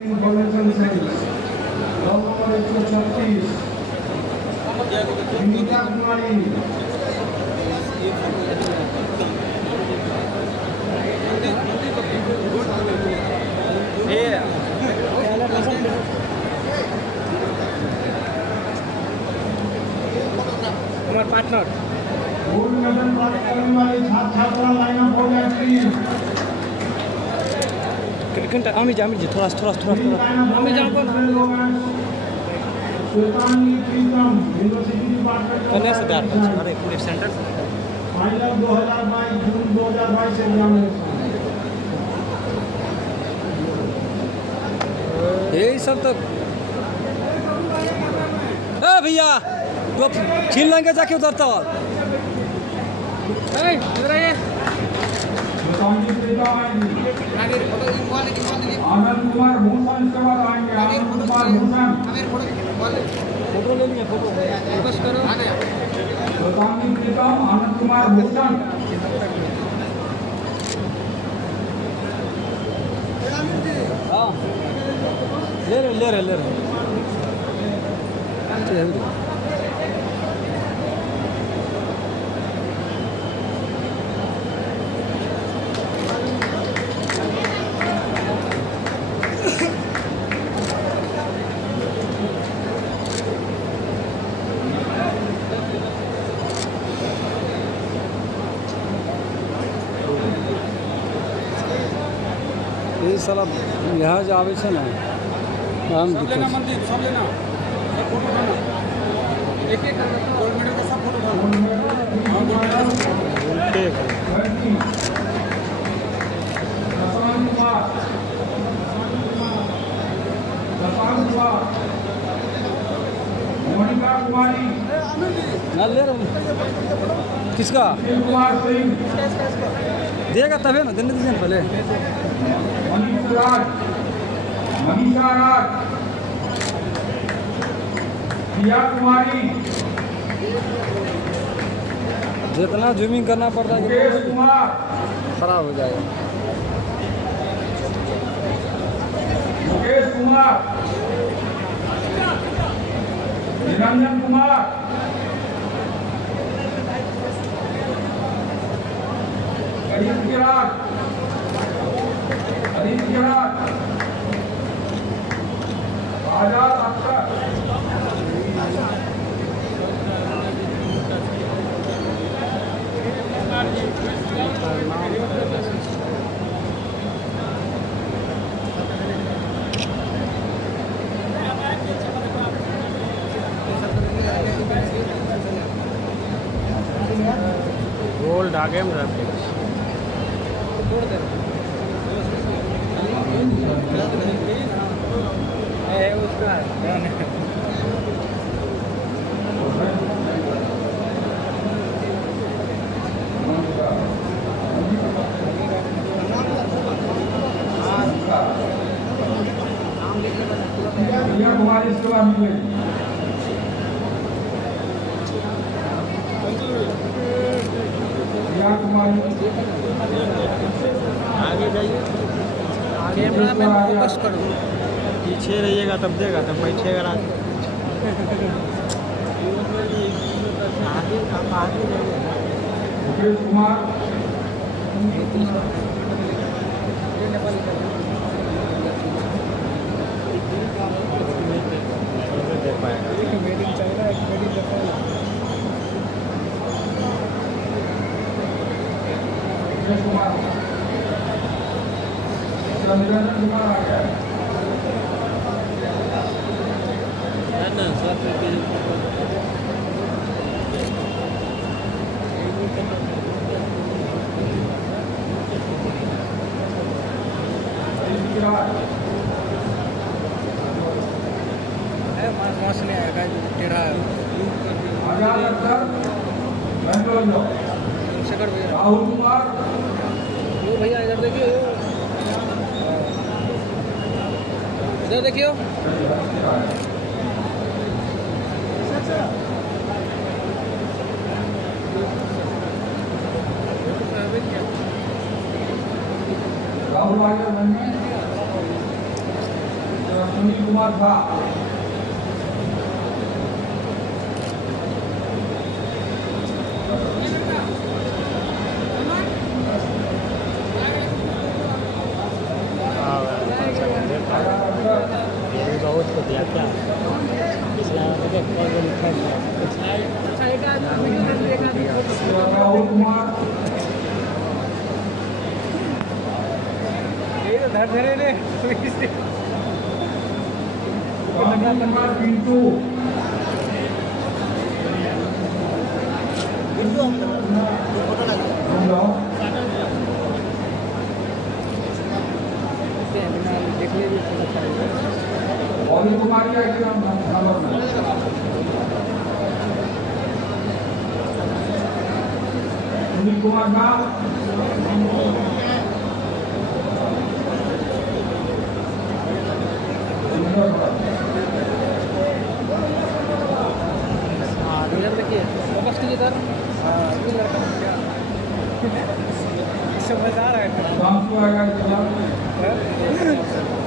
Information sales roll number 136 Vinita Kumari हमारे partner gold medal प्राप्त करने वाले छात्र छात्रा लाइन अप हो जाए प्लीज। आमिर जी थोड़ा आमिर जी पर सुल्तानी प्रीतम यूनिवर्सिटी डिपार्टमेंट कन्या से डाल अरे पूरे सेंटर फाइनल 2022 जून 2022 एग्जामिनेशन यही सब तो भैया तो छीन लेंगे जाके उधर तो आनंद कुमार भूषण के बाद आएंगे। आनंद कुमार भूषण फोटो ले लिए फोटो बस करो सुल्तानी प्रीतम आनंद कुमार भूषण हाँ ले रहे ये साला यहाँ जो आवे छे ना हम सब लेना मंदिर सब लेना फोटो उठाना एक गोल्ड मेडल का सब फोटो उठाना ठीक है मोनिका कुमारी ना ले रहा हूँ किसका कुमार सिंह देगा तभी ना देने दीजिए पहले मनीषा राज प्रिया कुमारी जितना जूमिंग करना पड़ता है मुकेश कुमार खराब हो जाएगा मुकेश कुमार निरंजन कुमार आदित्य राज आजाद अख्तर गोल्ड आगे में रखे प्रिया कुमारी इसके बाद मिलेगी प्रिया कुमारी आगे जाइए कैमरा में फोकस करो पीछे रहिएगा तब देगा तब बैठेगा रात मुकेश कुमार देख पाएगा मुकेश कुमार निरंजन कुमार आ गया नहीं आएगा टेढ़ा आजाद अख्तर बेंगलोर राहुल कुमार वो भैया इधर देखिए इधर देखियो राहुल आगे सुनील कुमार झा, बहुत को दिया क्या राहुल कुमार, राम कुमार पिंटू, अनिल कुमारी आएगी नंबर में, सुनील कुमार नाम, समझदार है शांति आएगा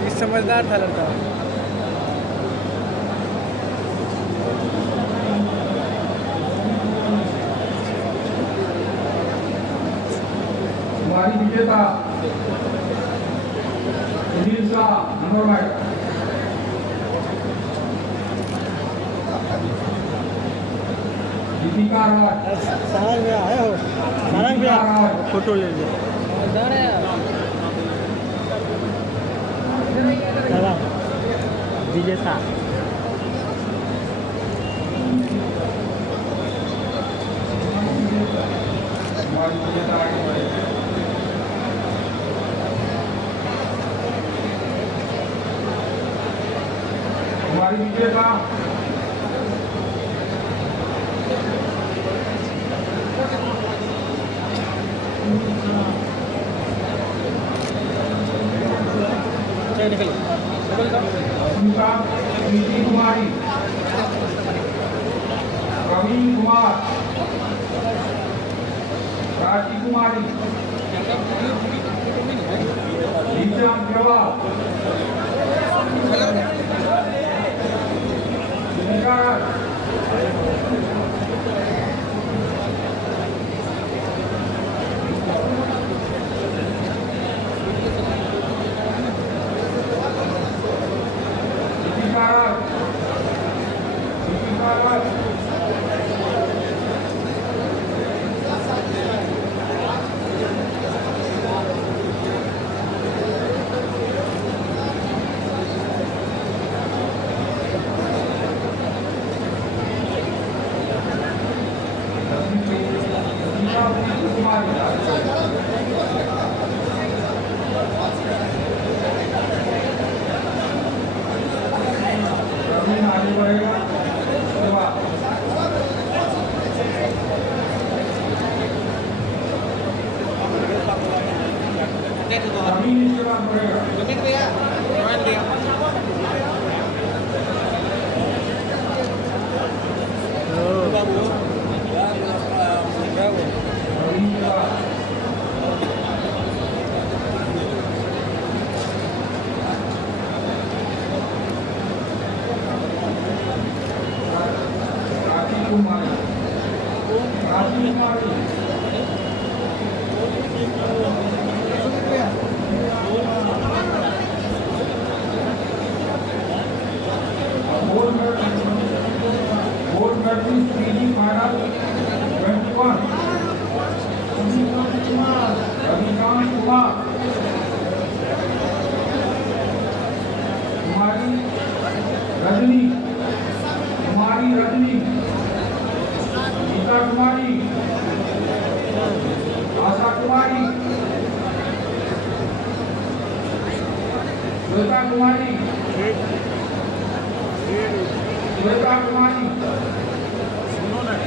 इस समझदार था लड़का हमारी विजेता सुनील शाह नंबर वाइज, दीपिका राज, सारंग में आए हो सारंग में राज, फोटो ले लीजिए विजेता हमारी विजेता आगे बढ़े, हमारी विजेता अस्मिता नीति कुमारी, प्रवीण कुमार, राजी कुमारी, लीजा अग्रवाल, सुनीता राज, आगे बढ़ेगा उसके बाद जमीन इसके बाद बढ़ेगा जमीन के बाद Raji Kumari, Raji Kumari, gold medal PG final 21 Ravikant Kumar, Kumari Rajni, Kumari Rajni, Geeta Kumari, Asha Kumari, Shweta Kumari, Shweta Kumari,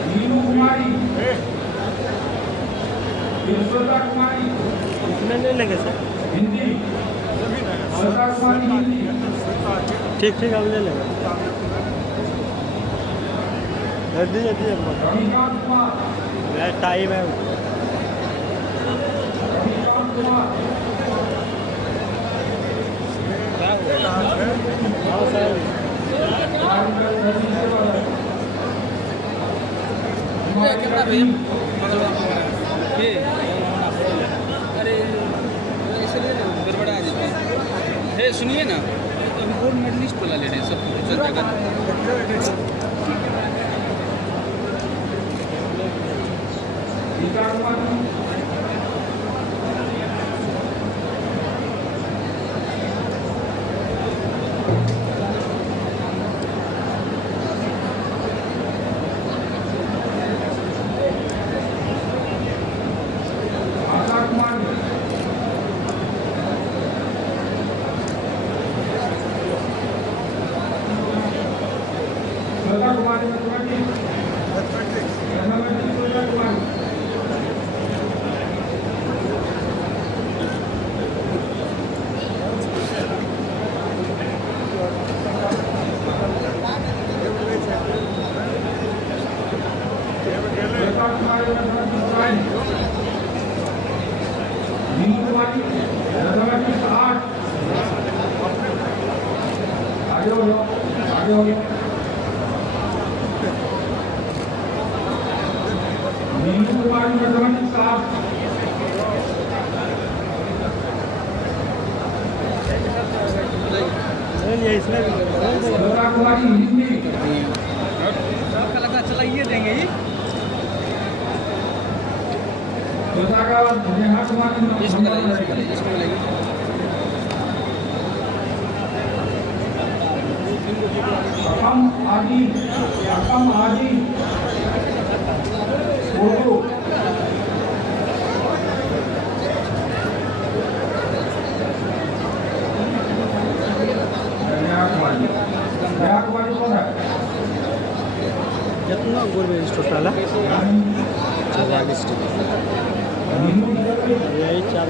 Neelu Kumari, Shweta Kumari, इसमें नहीं लगे सर हिंदी, श्वेता कुमारी हिंदी, ठीक ठीक हम ले लेंगे दीजिए रविकांत कुमार, टाइम है रविकांत कुमार, कैमरा भैया अरे इसलिए ना गड़बड़ा आ जाता है। सुनिए ना, अभी गोल्ड मेडलिस्ट वाला ले रहे हैं सब जगह। सबका लगा चलाइए देंगे ही। कितना गोल में टोटल है? 44 यही 4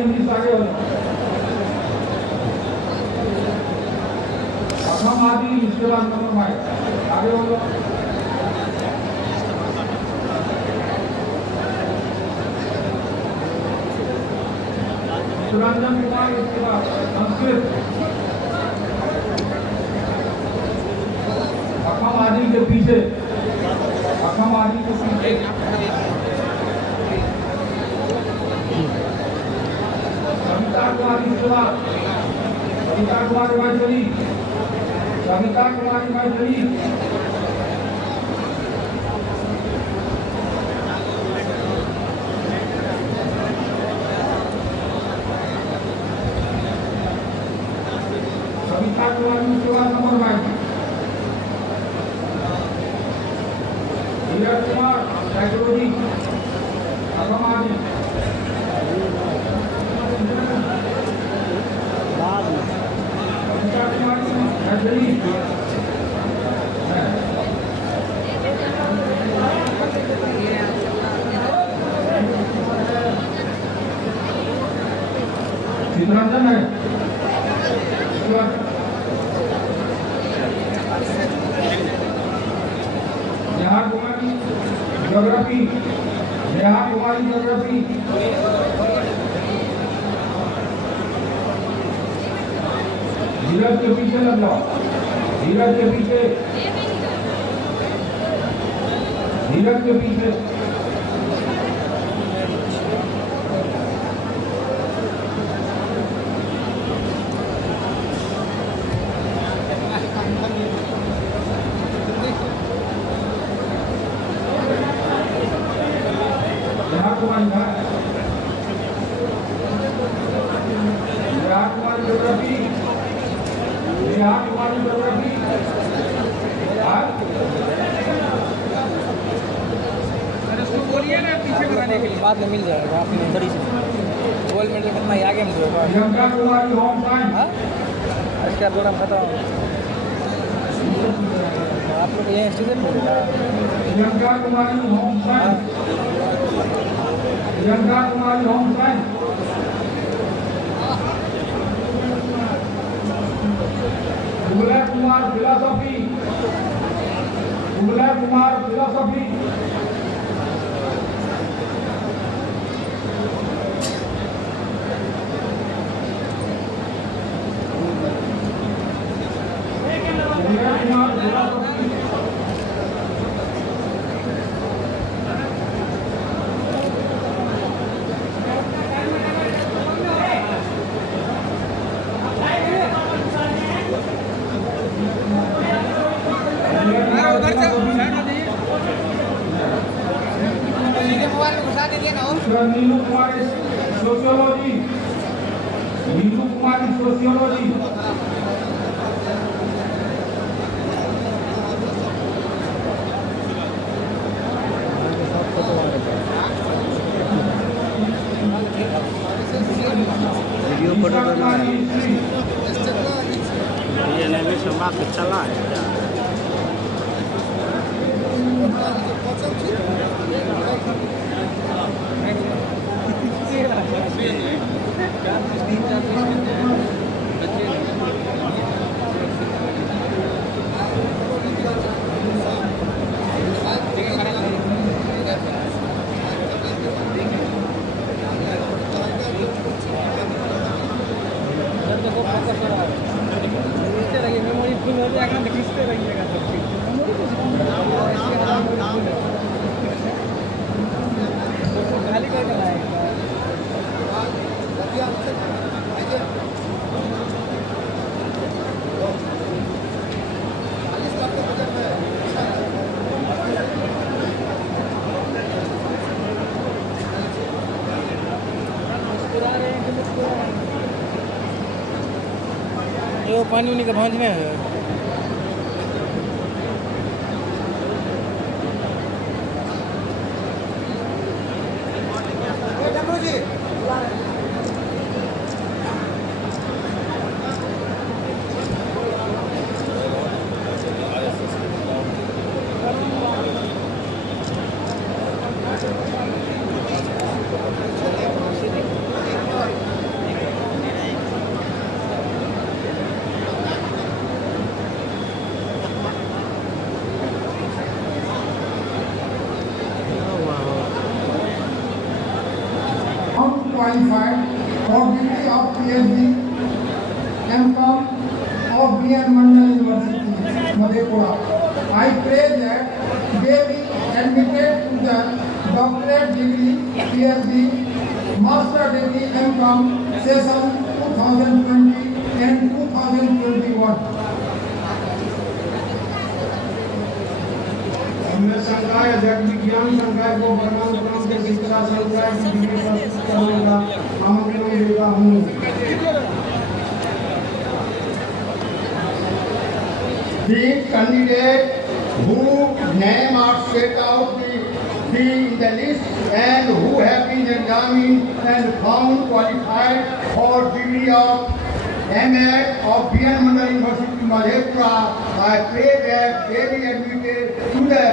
इंग्लिश आगे हो प्रथम आदि इसके बाद नंबर भाई आगे हो सुरंजन कुमार इसके बाद संस्कृत प्रथम आदि के पीछे सविता कुमारी इसके बाद सविता कुमारी मैथिली सविता कुमारी उसके बाद नंबर भाई धीरज कुमार साइकोलॉजी प्रथम आदि सविता कुमारी मैथिली चित्रंजन है नेहा कुमारी ज्योग्राफी धीरज के पीछे लग जाओ धीरज के पीछे बाद में मिल जाएगा आपने बड़ी से गोल्ड मेडल कितना ही आगे में होगा। प्रियंका कुमारी होम साइंस इसका प्रोग्राम खत्म आप लोग ये स्टूडेंट मिलेगा। प्रियंका कुमारी होम साइंस उगला कुमार फिलोसॉफी नीलू कुमारी सोशियोलॉजी, नीलू कुमारी सोशियोलॉजी। वीडियो फोटो बना है ये नहीं संवाद चला है मेमोरी फुल हो जाएगा तो खींचते रहिएगा सब चीज खाली करके लाएगा ये पानी उनी का भांज में है qualified for degree of PhD, M.Com of B.N. Mandal University, Madhepura. I pray that they be admitted to the doctorate degree, PhD, master degree, M.Com session 2020 and 2021. मैं संकाय अध्यक्ष विज्ञान संकाय को वर्तमान क्रम के शिक्षा संकाय की डिग्री प्रस्तुत करने का आमंत्रण देता हूँ। The candidate whose name are set out in the list and who have been examined and found qualified for degree of M.Ed of B.N. Mandal University, Madhepura, I pray that they be admitted to the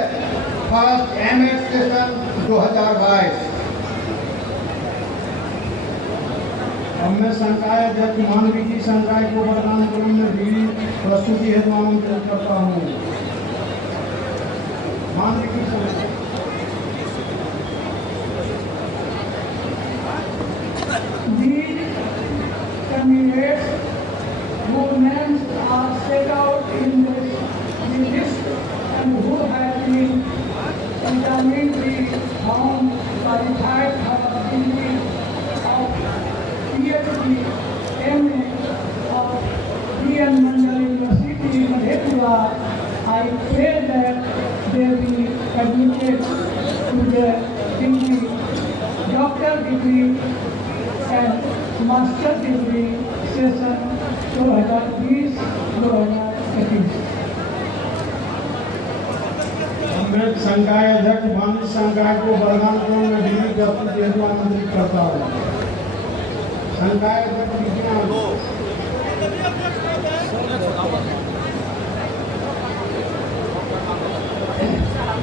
first M.Ed session 2022. अब मैं संकाय अध्यक्ष मानवी की संकाय को वर्तमान क्रम में डिग्री प्रस्तुति हेतु आमंत्रित करता हूँ। मानवी की संकाय candidates whose names are set out in the list and who have been examined found qualified for degree of PhD, M.A. of B.N. Mandal University, Madhepura. I pray that they be admitted to the degree, doctor degree and master degree session 2020-2021. मैं संकाय अध्यक्ष मानव संकाय को वर्तमान क्रम में degree प्रस्तुत हेतु आमंत्रित करता हूँ। संकाय अध्यक्ष विज्ञान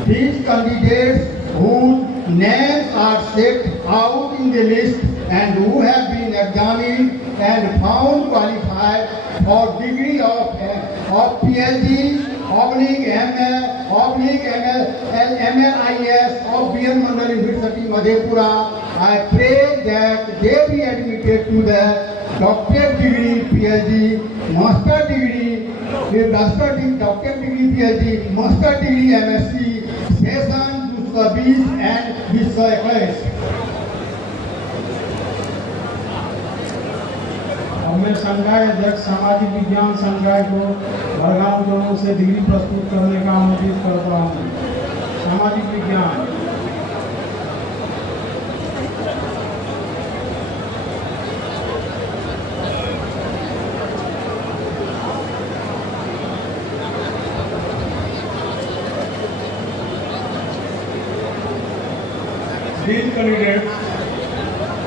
These candidates whose names are set out in the list and who have been examined and found qualified for degree of PhD, MA, MLIS of B.N. Mandal University, Madhepura. I pray that they be admitted to the doctorate degree, PhD, master degree, doctorate degree, PhD, master degree, MSc, session 2020 and 2021. मैं संकाय अध्यक्ष सामाजिक विज्ञान संकाय को वर्तमान क्रम से डिग्री प्रस्तुत करने का आमंत्रित करता हूँ। सामाजिक विज्ञान these candidates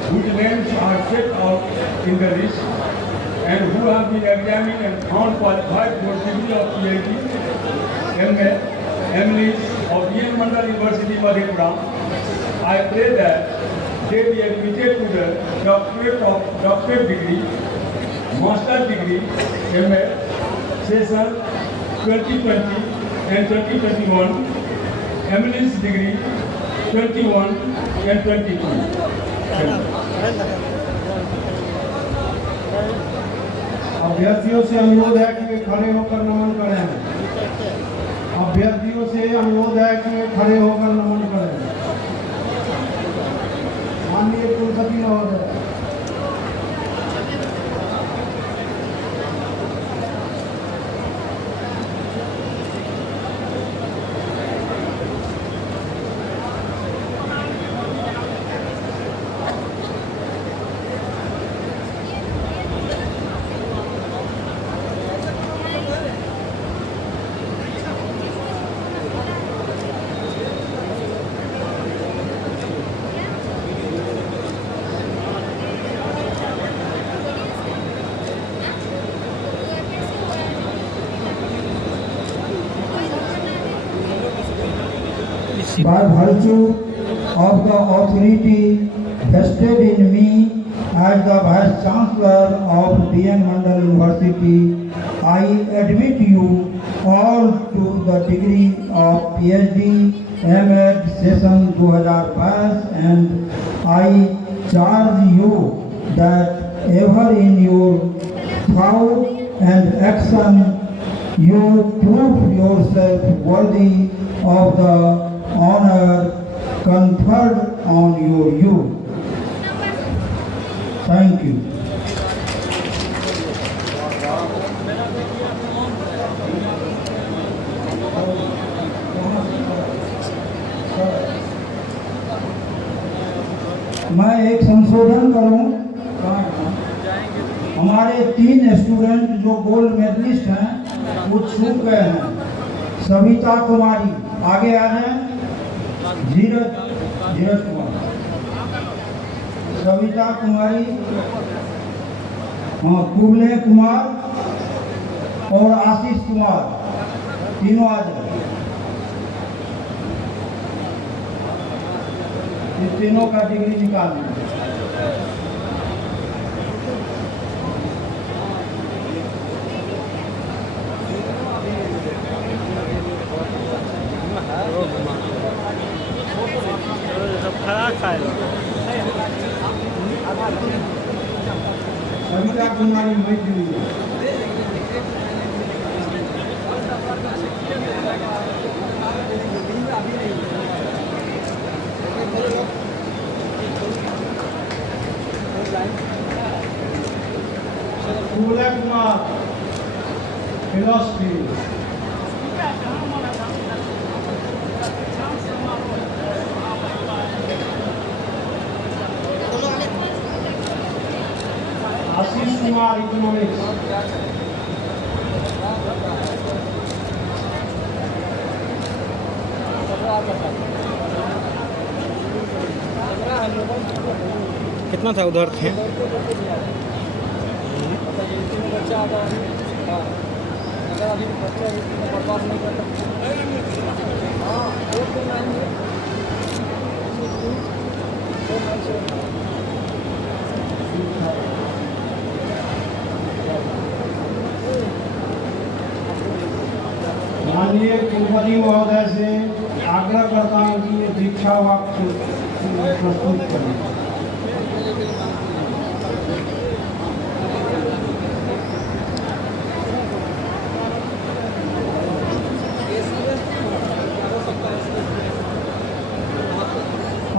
whose names are set out in the list and who have been examined and found qualified for degree of PhD, MA, MLIS of Bien Mandal University, Madhepura, I pray that they be admitted to the doctorate degree, master's degree, MA, session 2020 and 2021, MLIS degree 21 and 22. अभ्यर्थियों से अनुरोध है कि वे खड़े होकर नमन करें। अभ्यर्थियों से अनुरोध है कि वे खड़े होकर नमन करें। माननीय कुलपति महोदय। By virtue of the authority vested in me as the Vice Chancellor of Bien Mandal University, I admit you all to the degree of PhD, M.Ed. Session 2022 and I charge you that ever in your thought and action you prove yourself worthy of the honor conferred on you. Thank you. मैं एक संशोधन करूं। हमारे 3 student जो gold medallist हैं वो छूट गए हैं। सविता कुमारी आगे आ जाए। धीरज कुमार, सविता कुमारी, कुबले कुमार और आशीष कुमार, तीनों आ जाए। ये तीनों का डिग्री निकाल दें। सविता कुमारी मैथिली, कुबले कुमार फिलोसफी, आशीष कुमार इकोनॉमिक्स, कितना था उधर थे? अगर अभी बच्चा बर्बाद नहीं करता माननीय कुलपति महोदय से आग्रह करता हूँ कि ये दीक्षा वाक्य प्रस्तुत करें।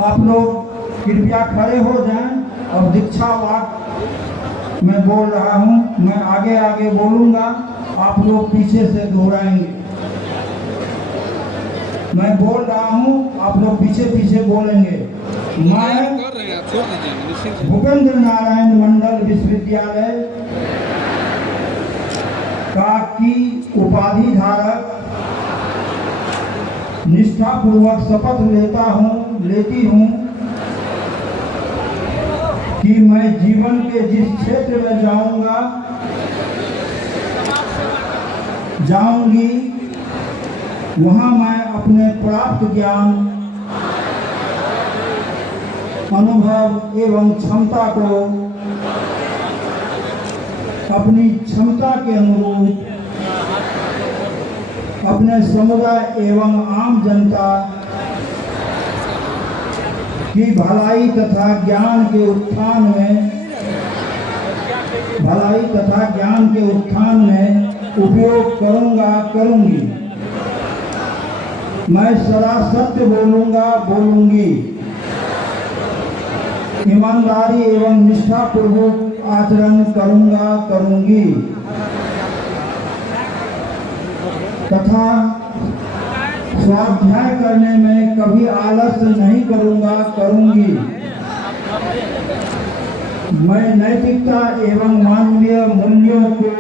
आप लोग कृपया खड़े हो जाएं और दीक्षा वाक्य मैं बोल रहा हूं। मैं आगे आगे बोलूंगा, आप लोग पीछे से दोहराएंगे। मैं बोल रहा हूं, आप लोग पीछे पीछे बोलेंगे। मैं भूपेंद्र नारायण मंडल विश्वविद्यालय का की उपाधि धारक निष्ठापूर्वक शपथ लेती हूँ कि मैं जीवन के जिस क्षेत्र में जाऊंगी वहां मैं अपने प्राप्त ज्ञान, अनुभव एवं क्षमता को अपनी क्षमता के अनुरूप अपने समुदाय एवं आम जनता की भलाई तथा ज्ञान के उत्थान में उपयोग करूंगी। मैं सदा सत्य बोलूंगी। ईमानदारी एवं निष्ठापूर्वक आचरण करूंगी तथा स्वाध्याय करने में कभी आलस्य नहीं करूंगी। मैं नैतिकता एवं मानवीय मूल्यों को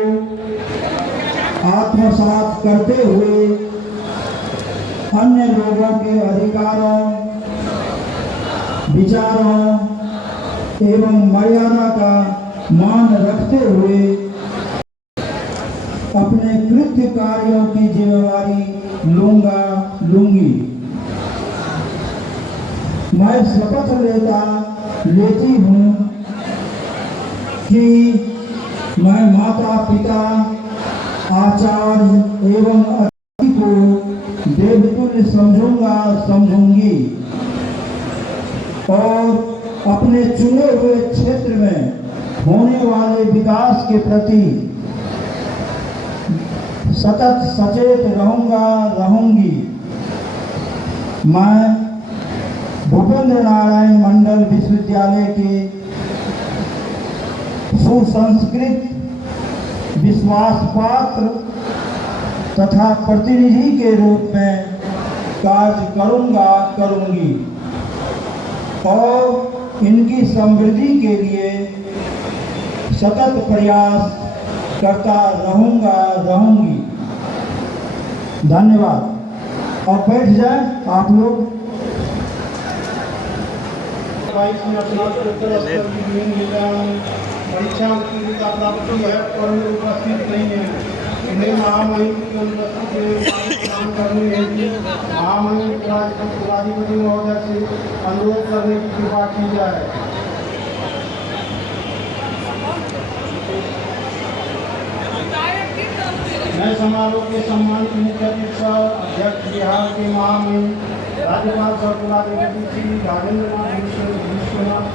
आत्मसात करते हुए अन्य लोगों के अधिकारों, विचारों एवं मर्यादा का मान रखते हुए अपने कृत्य कार्यों की जिम्मेवारी लूंगी। मैं शपथ लेती हूँ कि मैं माता पिता, आचार्य एवं अतिथि को देवतुल्य समझूंगी और अपने चुने हुए क्षेत्र में होने वाले विकास के प्रति सतत सचेत रहूंगी। मैं भूपेंद्र नारायण मंडल विश्वविद्यालय के सुसंस्कृत, विश्वासपात्र तथा प्रतिनिधि के रूप में कार्य करूंगी और इनकी समृद्धि के लिए सतत प्रयास करता रहूंगी। धन्यवाद। और बैठ जाए आप लोग। 22 में स्नातकोत्तर स्तर की परीक्षा उत्तीर्णता प्राप्त की है परंतु उपस्थित नहीं है। इन्हें महामहिम की अनुपस्थिति में काम करने हेतु महामहिम कुलाधिपति महोदय से अनुरोध करने की कृपा की जाए। मैं समारोह के सम्मानित मुख्य अध्यक्ष बिहार के महामहिम राज्यपाल सर कुलाधिपति श्री राजेंद्रनाथ विश्वनाथ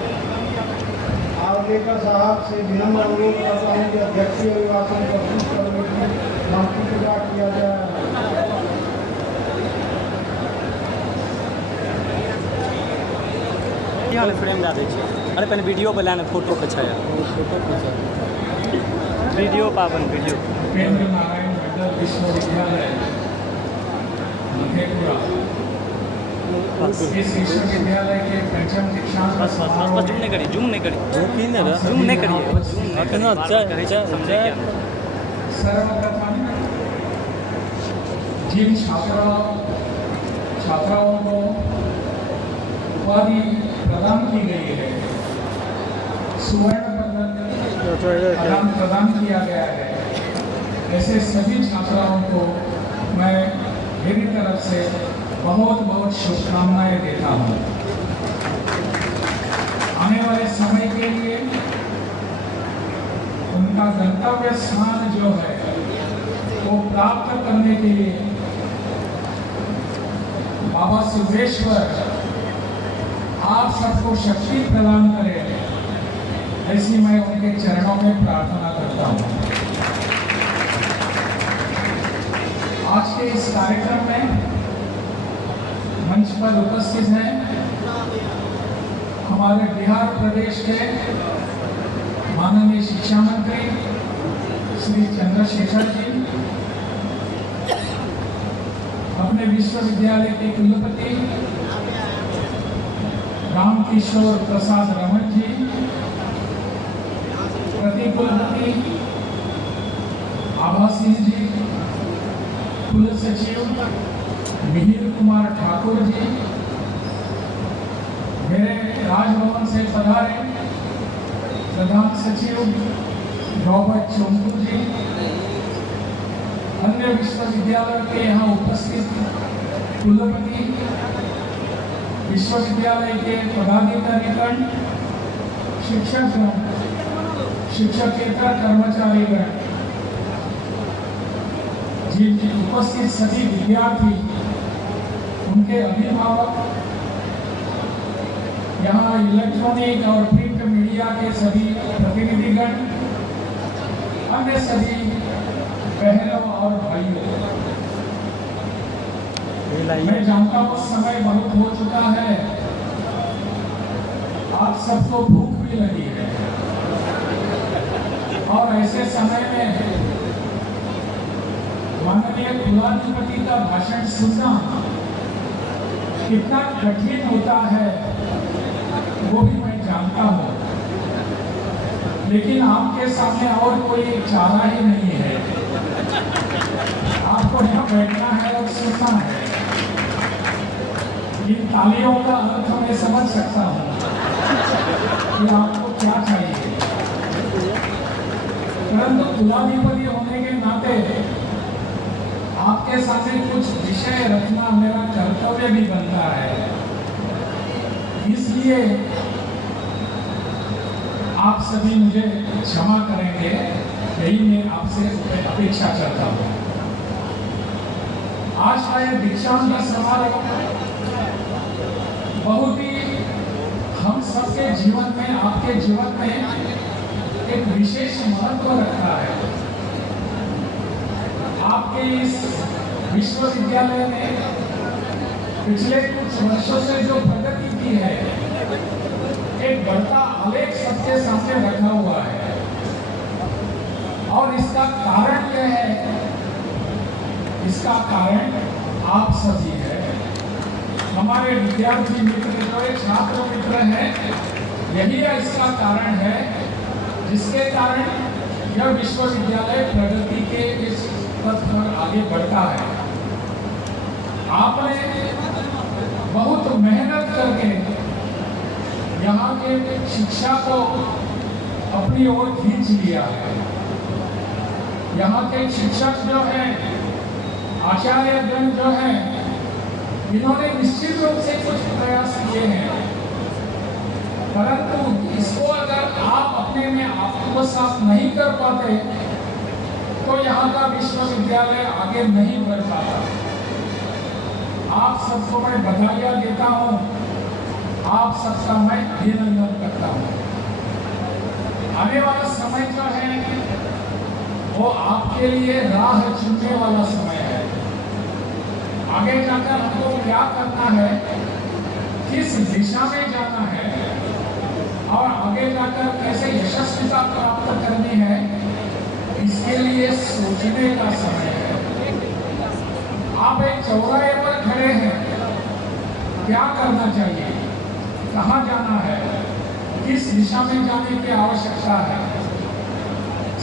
आर्वेकर साहब से विनम्र अनुरोध करता हूँ कि अध्यक्षीय अभिभाषण प्रस्तुत करने की मंत्रिता किया जाए। फ्रेम दे दै छै। अरे पहले वीडियो पे लाने फोटो पे छै। वीडियो पावन वीडियो भूपेंद्र नारायण मंडल विश्वविद्यालय मधेपुरा इस विश्वविद्यालय के पंचम दीक्षांत बस जूम नहीं करिए सर्वप्रथम जिन छात्राओं को उपाधि प्रदान की गई है, सुवर्ण पदक प्रदान किया गया है, ऐसे सभी छात्राओं को मैं मेरी तरफ से बहुत बहुत शुभकामनाएं देता हूँ। आने वाले समय के लिए उनका गंतव्य स्थान जो है वो प्राप्त करने के लिए बाबा सिद्धेश्वर आप सबको शक्ति प्रदान करें, ऐसी मैं उनके चरणों में प्रार्थना करता हूँ। आज के इस कार्यक्रम में मंच पर उपस्थित हैं हमारे बिहार प्रदेश के माननीय शिक्षा मंत्री श्री चंद्रशेखर जी, अपने विश्वविद्यालय के कुलपति रामकिशोर प्रसाद रमन जी, प्रतिकुलपति आभा सिंह जी, कुल सचिव मिहिर कुमार ठाकुर जी, मेरे राजभवन से पधारे महासचिव रॉबर्ट चोंगू जी, अन्य विश्वविद्यालय के यहाँ उपस्थित कुलपति, विश्वविद्यालय के पदाधिकारीगण, शिक्षकगण, शिक्षकेतर कर्मचारीगण, जिनके उपस्थित सभी विद्यार्थी, उनके अभिभावक, यहाँ इलेक्ट्रॉनिक और प्रिंट मीडिया के सभी प्रतिनिधिगण, अन्य सभी बहनों और भाइयों, मैं जानता हूँ समय बहुत हो चुका है, आप सबको भूख भी लगी है और ऐसे समय में माननीय कुलाधिपति का भाषण सुनना कितना कठिन होता है वो भी मैं जानता हूँ, लेकिन आपके सामने और कोई चारा ही नहीं है। आपको यहाँ बैठना है और सुनना है। इन तालियों का अर्थ मैं समझ सकता हूँ कि आपको क्या चाहिए, परंतु कुलाधिपति होने के नाते आपके सामने कुछ विषय रखना मेरा कर्तव्य भी बनता है। इसलिए आप सभी मुझे क्षमा करेंगे, यही मैं आपसे अपेक्षा करता हूँ। आज का यह दीक्षांत समारोह बहुत ही हम सबके जीवन में, आपके जीवन में एक विशेष महत्व रखता है। आपके इस विश्वविद्यालय ने पिछले कुछ वर्षों से जो प्रगति की है, एक बढ़ता आलेख सबके सामने रखा हुआ है और इसका कारण क्या है? इसका कारण आप सभी है, हमारे विद्यार्थी मित्र, जो छात्र मित्र हैं, यही इसका कारण है जिसके कारण यह विश्वविद्यालय प्रगति के इस पथ पर आगे बढ़ता है। आपने बहुत मेहनत करके यहाँ के शिक्षा को अपनी ओर खींच लिया है। यहाँ के शिक्षक जो हैं, आचार्यगण जो हैं, इन्होंने निश्चित रूप से कुछ प्रयास किए हैं, परंतु इसको अगर आप अपने में आत्मसात नहीं कर पाते तो यहाँ का विश्वविद्यालय आगे नहीं बढ़ पाता। आप सबको मैं बधाइयाँ देता हूँ, आप सबका मैं अभिनंदन करता हूँ। आने वाला समय जो है वो आपके लिए राह चुनने वाला समय है। आगे जाकर हमको क्या करना है, किस दिशा में जाना है और आगे जाकर कैसे यशस्विता प्राप्त करनी है, इसके लिए सोचने का समय है। आप एक चौराहे पर खड़े हैं, क्या करना चाहिए, कहाँ जाना है, किस दिशा में जाने की आवश्यकता है।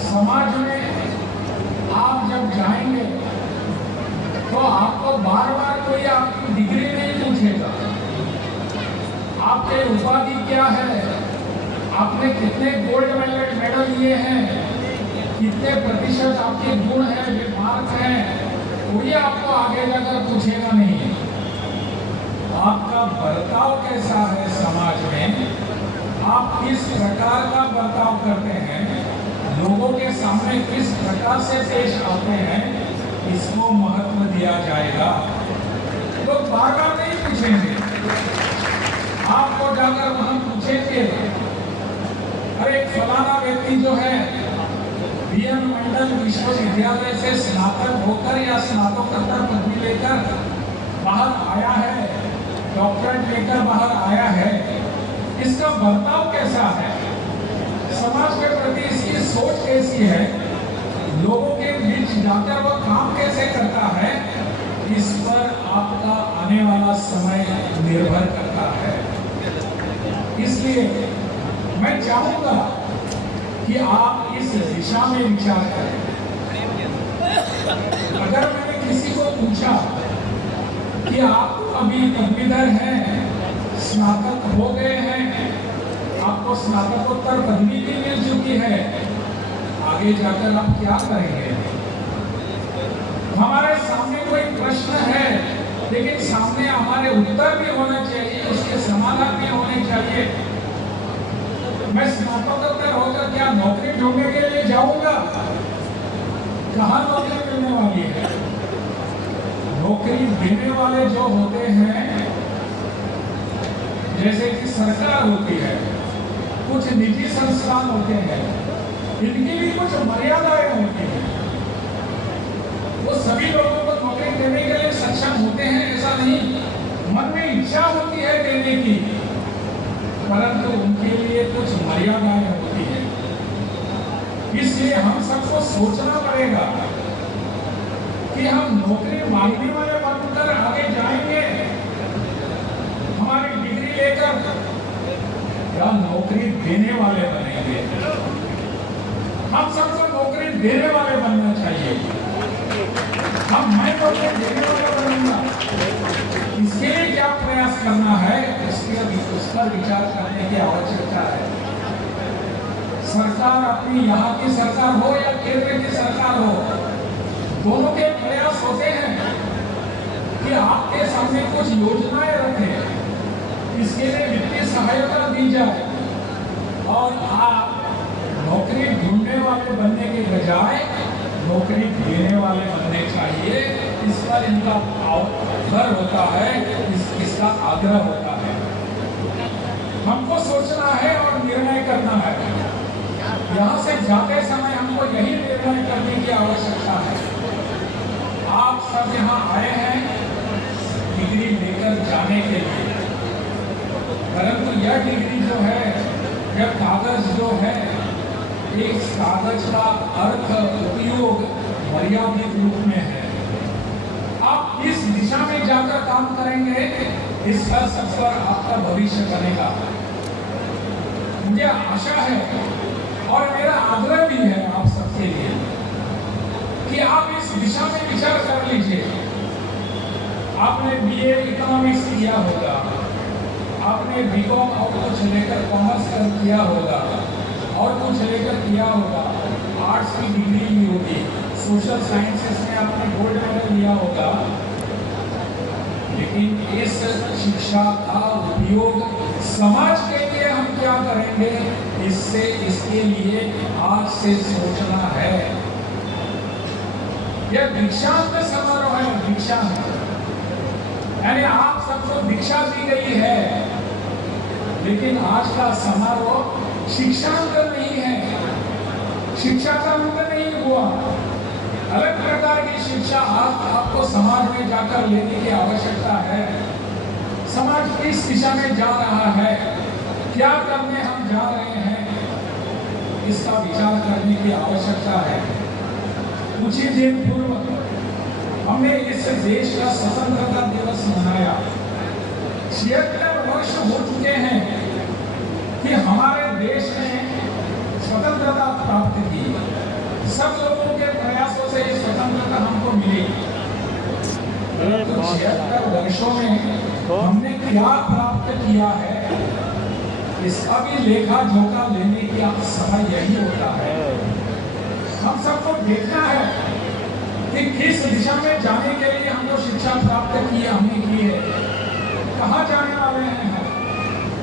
समाज में आप जब जाएंगे तो आपको बार बार कोई आपकी डिग्री नहीं पूछेगा, आपके उपाधि क्या है, आपने कितने गोल्ड मेडल लिए हैं, कितने प्रतिशत आपके गुण हैं, मार्क हैं, कोई आपको आगे जाकर पूछेगा नहीं। आपका बर्ताव कैसा है समाज में, आप किस प्रकार का बर्ताव करते हैं, लोगों के सामने किस प्रकार से पेश आते हैं, इसको महत्व दिया जाएगा। लोग बार बार नहीं पूछेंगे, आपको जाकर वहां पूछेंगे, अरे फलाना व्यक्ति जो है बीएन मंडल विश्वविद्यालय से स्नातक होकर या स्नातकोत्तर पदवी लेकर बाहर आया है, डॉक्टरेट लेकर बाहर आया है, इसका बर्ताव कैसा है, समाज के प्रति इसकी सोच कैसी है, लोगों के बीच जाकर वह काम कैसे करता है, इस पर आपका आने वाला समय निर्भर करता है। इसलिए मैं चाहूंगा कि आप इस दिशा में विचार करें। अगर मैंने किसी को पूछा कि आप अभी पदवीधर हैं, स्नातक हो गए हैं, आपको स्नातकोत्तर पदवी भी मिल चुकी है, आगे जाकर आप क्या करेंगे? हमारे सामने कोई प्रश्न है, लेकिन सामने हमारे उत्तर भी होना चाहिए, उसके समाधान भी होने चाहिए। मैं स्नातकोत्तर होकर क्या नौकरी ढूंढने के लिए जाऊंगा? कहाँ नौकरी मिलने वाली है? नौकरी देने वाले जो होते हैं, जैसे कि सरकार होती है, कुछ निजी संस्थान होते हैं, इनकी भी कुछ मर्यादाएं होती हैं। वो सभी लोगों को नौकरी देने के लिए सक्षम होते हैं ऐसा नहीं, मन में इच्छा होती है देने की, परंतु उनके लिए कुछ मर्यादाएं होती है। इसलिए हम सबको सोचना पड़ेगा कि हम नौकरी मांगने वाले बनकर आगे जाएंगे हमारी डिग्री लेकर, या नौकरी देने वाले बनेंगे। हम सबको नौकरी देने वाले बनना चाहिए। मैं नौकरी देने वाला बनूंगा, इसके लिए क्या प्रयास करना है, उस पर विचार करने की आवश्यकता है। सरकार अपनी यहाँ की सरकार हो या केंद्र की सरकार हो, दोनों के प्रयास होते हैं कि आपके सामने कुछ योजनाएं रखें, इसके लिए वित्तीय सहायता दी जाए और आप नौकरी ढूंढने वाले बनने के बजाय नौकरी देने वाले बनने चाहिए। इस पर इनका आग्रह होता है, इसका आग्रह होता है। हमको सोचना है और निर्णय करना है। यहाँ से जाते समय हमको यही निर्णय करने की आवश्यकता है। आप सब यहाँ आए हैं डिग्री लेकर जाने के लिए, परंतु यह डिग्री जो है, यह कागज जो है, इस कागज का अर्थ उपयोग मर्यादित रूप में है। आप इस दिशा में जाकर काम करेंगे, इस पर सब पर आपका भविष्य बनेगा। मुझे आशा है और मेरा आग्रह भी है आप सबके लिए कि आप इस दिशा में विचार कर लीजिए। आपने बीए इकोनॉमिक्स किया होगा, आपने बीकॉम और कुछ लेकर कॉमर्स किया होगा, और कुछ लेकर किया होगा, आर्ट्स की डिग्री ली होगी, सोशल साइंसेस में आपने गोल्ड मेडल लिया होगा, लेकिन इस शिक्षा का उपयोग समाज के लिए हम क्या करेंगे, इसके लिए आज से सोचना है। यह दीक्षांत समारोह है, दीक्षांत यानी आप सबको दीक्षा दी गई है, लेकिन आज का समारोह शिक्षांतर नहीं है, शिक्षा का अंत नहीं हुआ। अलग प्रकार की शिक्षा आपको समाज में जाकर लेने की आवश्यकता है। समाज किस दिशा में जा रहा है, क्या करने हम जा रहे हैं, इसका विचार करने की आवश्यकता है। कुछ ही दिन पूर्व हमने इस देश का स्वतंत्रता दिवस मनाया। 76 वर्ष हो चुके हैं कि हमारे देश ने स्वतंत्रता प्राप्त की। सब लोगों के प्रयासों से ये स्वतंत्रता हमको मिली। 76 वर्षों में हमने क्या प्राप्त किया है, इसका भी लेखा जोखा लेने की समय यही होता है। हम सबको देखना है कि किस दिशा में जाने के लिए हमको शिक्षा प्राप्त की हमने की है, कहाँ जाने वाले हैं,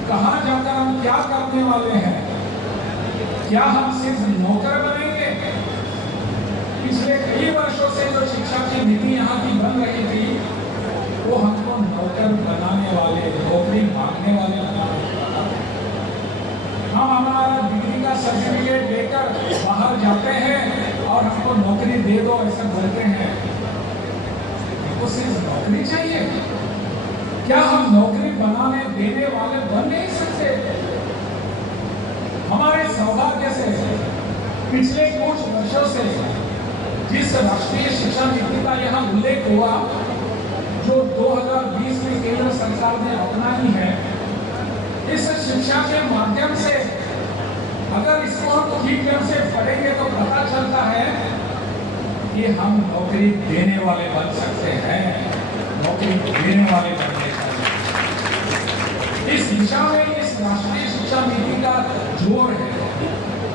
कहाँ जाकर हम क्या करने वाले हैं। क्या हम सिर्फ नौकर बनेंगे? पिछले कई वर्षों से जो शिक्षा की नीति यहाँ की बन रही थी, वो हमको नौकर बनाने वाले, नौकरी मांगने वाले हम हमारा डिग्री का सर्टिफिकेट लेकर बाहर जाते हैं और हमको नौकरी दे दो ऐसा बोलते हैं। हमको सिर्फ नौकरी चाहिए, क्या हम नौकरी बनाने देने वाले बन नहीं सकते? हमारे सौभाग्य से पिछले कुछ वर्षों से जिस राष्ट्रीय शिक्षा नीति का यहाँ उल्लेख हुआ, जो 2020 में केंद्र सरकार ने अपनाई है, इस शिक्षा के माध्यम से अगर इसको हम ठीक ढंग से पढ़ेंगे तो पता चलता है कि हम नौकरी देने वाले बन सकते हैं, नौकरी देने वाले बनने चाहिए। इस दिशा में इस राष्ट्रीय शिक्षा नीति का जोर है।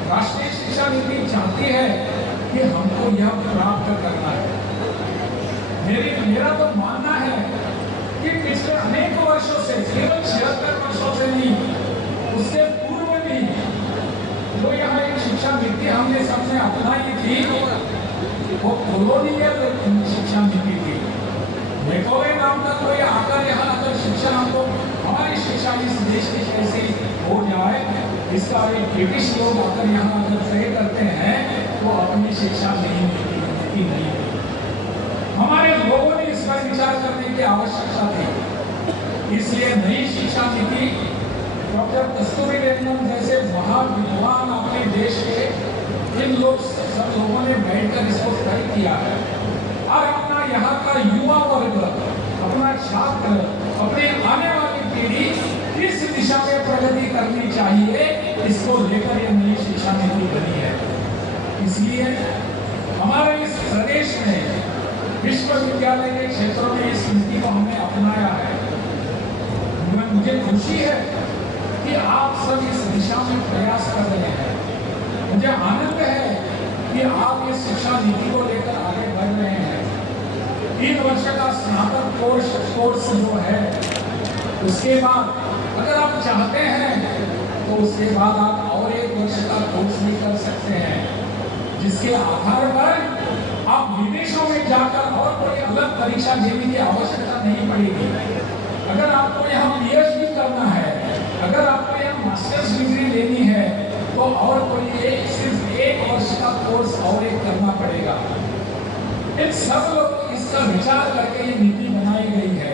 राष्ट्रीय शिक्षा नीति चाहती है कि हमको यह प्राप्त करना है। मेरा तो मानना है कि पिछले अनेक वर्षों से, केवल 76 वर्षों से नहीं, उससे पूर्व भी जो यहाँ एक शिक्षा नीति हमने सबने अपनाई थी, वो कॉलोनियल शिक्षा नीति थी। मेकॉले नाम का कोई आकर यहाँ अगर शिक्षा हमको, हमारी शिक्षा इस देश की कैसे हो जाए, इसका एक ब्रिटिश लोग आकर यहाँ अगर तय करते हैं तो अपनी शिक्षा नहीं नीति नहीं। हमारे लोगों ने इस पर विचार करने की आवश्यकता थी। इसलिए नई शिक्षा नीति डॉक्टर कस्तूरीरंगन जैसे महाविद्वान अपने देश के इन सब लोगों ने बैठकर इसको तय किया है। और अपना यहाँ का युवा वर्ग, अपना छात्र, अपनी आने वाली पीढ़ी किस दिशा में प्रगति करनी चाहिए, इसको लेकर ये नई शिक्षा नीति बनी है। इसलिए हमारे इस प्रदेश में विश्वविद्यालय के क्षेत्रों में इस नीति को हमने अपनाया है। मुझे खुशी है कि आप सब इस दिशा में प्रयास कर रहे हैं। मुझे आनंद है कि आप इस शिक्षा नीति को लेकर आगे बढ़ रहे हैं। 3 वर्ष का स्नातक कोर्स जो है, उसके बाद अगर आप चाहते हैं तो उसके बाद आप और 1 वर्ष का कोर्स भी कर सकते हैं, जिसके आधार पर आप विदेशों में जाकर और कोई अलग परीक्षा देने की आवश्यकता नहीं पड़ेगी। अगर आपको यहाँ PhD करना है, अगर आपको यहाँ मास्टर्स डिग्री लेनी है, तो और कोई सिर्फ 1 वर्ष का कोर्स और एक करना पड़ेगा। इन सब लोग इसका विचार करके ये नीति बनाई गई है।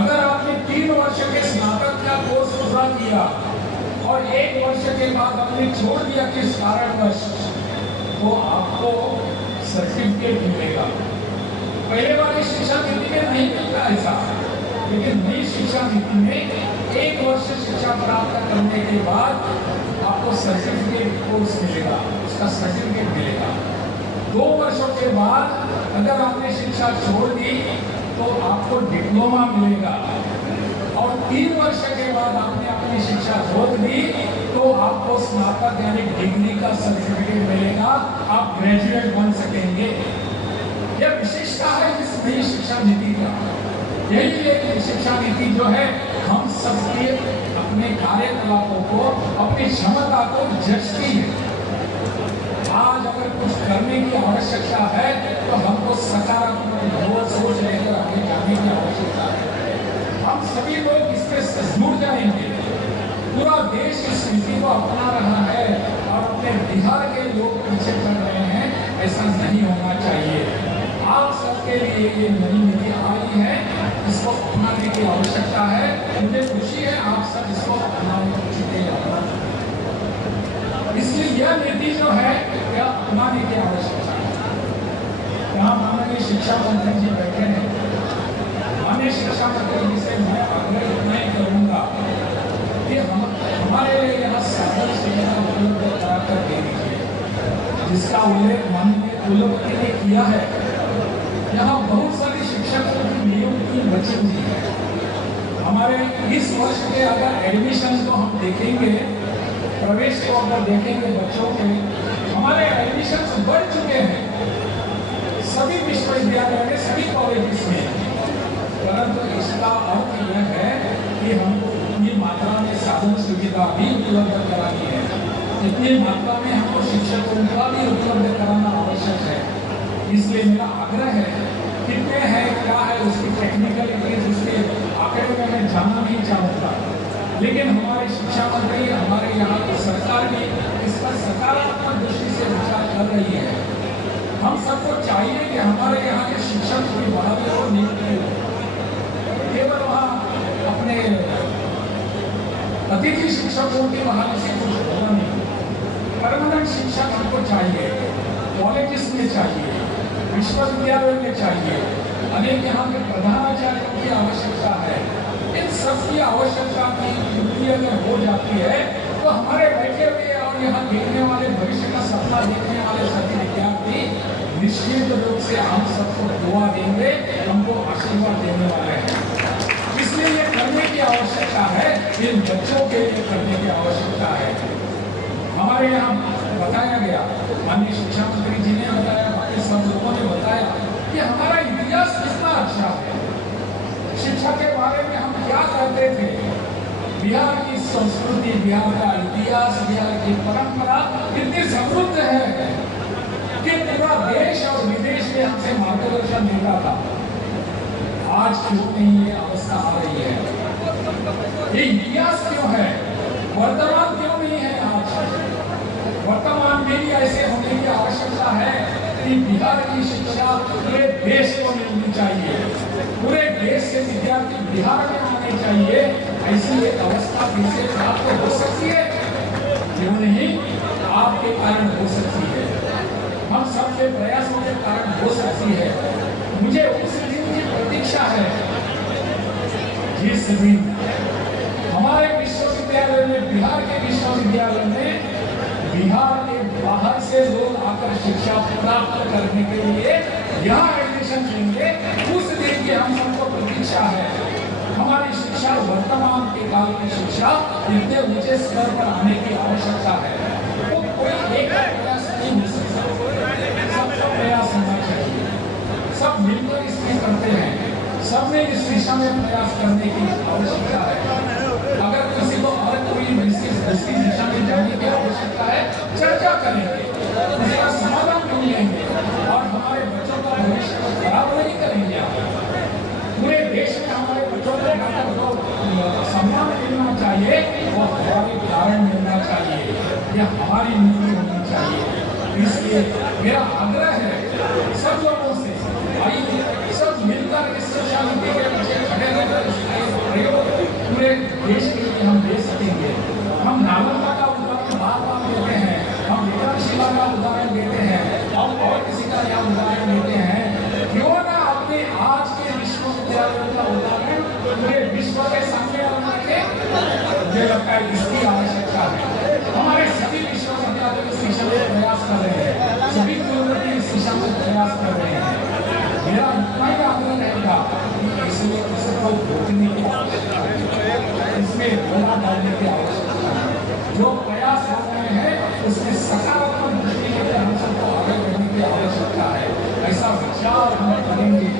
अगर आपने 3 वर्ष के स्नातक का कोर्स पूरा किया और 1 वर्ष के बाद आपने छोड़ दिया किस कारणवश, तो आपको सर्टिफिकेट मिलेगा। पहले वाली शिक्षा नीति में नहीं मिलता ऐसा, लेकिन नई शिक्षा नीति में 1 वर्ष शिक्षा प्राप्त करने के बाद आपको सर्टिफिकेट कोर्स मिलेगा, उसका सर्टिफिकेट मिलेगा। 2 वर्षों के बाद अगर आपने शिक्षा छोड़ दी तो आपको डिप्लोमा मिलेगा, और 3 वर्ष के बाद आपने अपनी शिक्षा रोक दी तो आपको स्नातक यानी डिग्री का सर्टिफिकेट मिलेगा, आप ग्रेजुएट बन सकेंगे। यह विशेषता है इस नई शिक्षा नीति का। यही एक शिक्षा नीति जो है हम सबके अपने कार्यकलापों को, अपनी क्षमता को जचती है। आज अगर कुछ करने की आवश्यकता है तो हमको सकारात्मक सोच लेकर आगे जाने की आवश्यकता है। हम सभी लोग इसमें जुड़ जाएंगे। पूरा देश इस नीति को अपना रहा है और अपने बिहार के लोग पीछे चल रहे हैं, ऐसा नहीं होना चाहिए। आप सबके लिए ये नई नीति आई है, इसको अपनाने की आवश्यकता है। मुझे खुशी है आप सब इसको अपनाने चुके हैं। इसलिए यह नीति जो है यह अपनाने की आवश्यकता है। यहाँ माननीय शिक्षा मंत्री जी बैठे हैं। माननीय शिक्षा मंत्री जी से मैं आग्रह इतना ही करूँगा कि हमारे लिए यहाँ साधन सुविधा उपलब्ध करा कर दे दीजिए, जिसका उल्लेख माननीय कुलपति ने किया है। यहाँ बहुत सारी शिक्षकों की नियुक्ति बची हुई है। हमारे इस वर्ष के अगर एडमिशन को हम देखेंगे, प्रवेश को अगर देखेंगे बच्चों के, हमारे एडमिशन बढ़ चुके हैं सभी विश्वविद्यालय में, सभी कॉलेजेस में। परंतु इसका अर्थ यह है कि हमको इतनी मात्रा में साधन सुविधा भी उपलब्ध करानी है, इतनी मात्रा में हमको शिक्षकों का भी उपलब्ध कराना आवश्यक है। इसलिए मेरा आग्रह है, कितने हैं क्या है उसकी टेक्निकलिटीज, उसके आंकड़े में मैं जानना नहीं चाहूँगा, लेकिन हमारे शिक्षा मंत्री, हमारे यहाँ की सरकार भी इस पर सकारात्मक दृष्टि से विचार कर रही है। हम सबको चाहिए कि हमारे यहाँ के शिक्षक की बहाली और नियुक्ति हो। केवल वहाँ अपने अतिथि शिक्षकों की बहाली से कुछ होगा नहीं। परमानेंट शिक्षक हमको चाहिए, कॉलेजेस में चाहिए, विश्वविद्यालय में चाहिए, अनेक यहाँ के प्रधानाचार्यों की आवश्यकता है। इन सब की आवश्यकता की पूर्ति अगर हो जाती है तो हमारे बैठे हुए और यहाँ देखने वाले, भविष्य का सपना देखने वाले सभी विद्यार्थी निश्चित रूप से हम सबको दुआ देंगे, हमको आशीर्वाद देने वाले हैं। इसलिए ये करने की आवश्यकता है। इन बच्चों के लिए करने की आवश्यकता है। हमारे यहाँ बताया गया, माननीय शिक्षा मंत्री जी ने बताया, बाकी सब लोगों ने बताया कि हमारा इतिहास कितना अच्छा है। शिक्षा के बारे में हम क्या कहते थे, बिहार की संस्कृति, बिहार का इतिहास, बिहार की परंपरा इतनी समृद्ध है कि पूरा देश और विदेश में हमसे मार्गदर्शन मिलता था। आज क्यों नहीं ये अवस्था आ रही है? ये इतिहास क्यों है? वर्तमान क्यों नहीं है? आज वर्तमान में भी ऐसे होने की आवश्यकता है कि बिहार की शिक्षा पूरे देश को मिलनी चाहिए, पूरे देश के विद्यार्थी बिहार में आने चाहिए। ऐसी एक अवस्था कैसे प्राप्त हो सकती है? क्यों नहीं, आपके कारण हो सकती है, हम सबके प्रयासों के कारण हो सकती है। मुझे उस दिन की प्रतीक्षा है जिस दिन हमारे विश्वविद्यालय में, बिहार के विश्वविद्यालय में बिहार के बाहर से लोग आकर शिक्षा प्राप्त करने के लिए यहाँ एडमिशन लेंगे। उस दिन की हम सबको प्रतीक्षा है। हमारी शिक्षा, वर्तमान के काल की शिक्षा इतने ऊंचे स्तर पर आने की आवश्यकता है। वो कोई एक प्रयास नहीं हो सकता, सबका प्रयास होना चाहिए। सब मिलकर इसमें करते हैं, सबने इस दिशा में प्रयास करने की आवश्यकता है। अगर किसी को और कोई दूसरी दिशा में जाने की आवश्यकता है, चर्चा करेंगे, उसका समाधान ढूंढेंगे और हमारे बच्चों का भविष्य खराब नहीं करेंगे। पूरे देश में हमारे बच्चों को सम्मान मिलना चाहिए और हमारे कारण मिलना चाहिए, यह हमारी नीति होनी चाहिए। इसलिए मेरा आग्रह है सब लोगों से, आइए सब मिलकर इस शिक्षा नीति के पीछे खड़े रहकर प्रयोग पूरे देश के लिए हम दे सकेंगे। हम नालंदा का उदाहरण बार-बार देते हैं, हम विक्रमशिला का उदाहरण देते हैं, हम और किसी का यहाँ उदाहरण देते हैं। क्यों ना अपने आज के विश्वविद्यालय का उदाहरण पूरे विश्व के सामने रखना के, मुझे लगता है इसकी आवश्यकता है। हमारे सभी विश्वविद्यालय इस दिशा में प्रयास कर रहे हैं, सभी कुलपति इस दिशा में प्रयास कर रहे हैं। मेरा इतना ही आग्रह रहेगा कि इसमें इसको रोकने की आवश्यकता है, इसमें रोना डालने की आवश्यकता है। जो प्रयास हो रहे हैं उसमें सकारात्मक दृष्टि के हम सबको आगे बढ़ने की आवश्यकता है। ऐसा विचार हम करेंगे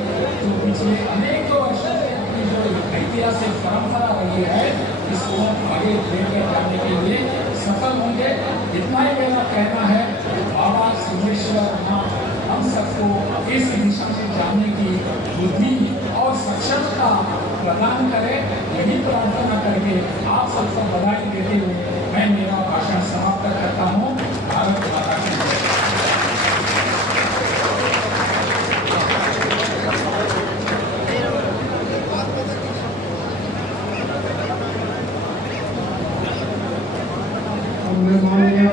जो पिछले अनेकों वर्षों से अपनी जो ऐतिहासिक परंपरा रही है, इसको आगे लेकर जाने के लिए सफल होंगे। इतना ही मेरा कहना है। बाबा सिद्धेश्वर हम सबको इस दिशा में जाने की बुद्धि और सक्षमता प्रदान करें, यही प्रार्थना करके आप सबको बधाई देते हुए मैं मेरा भाषण समाप्त करता हूँ। भारत माता की जय। माननीय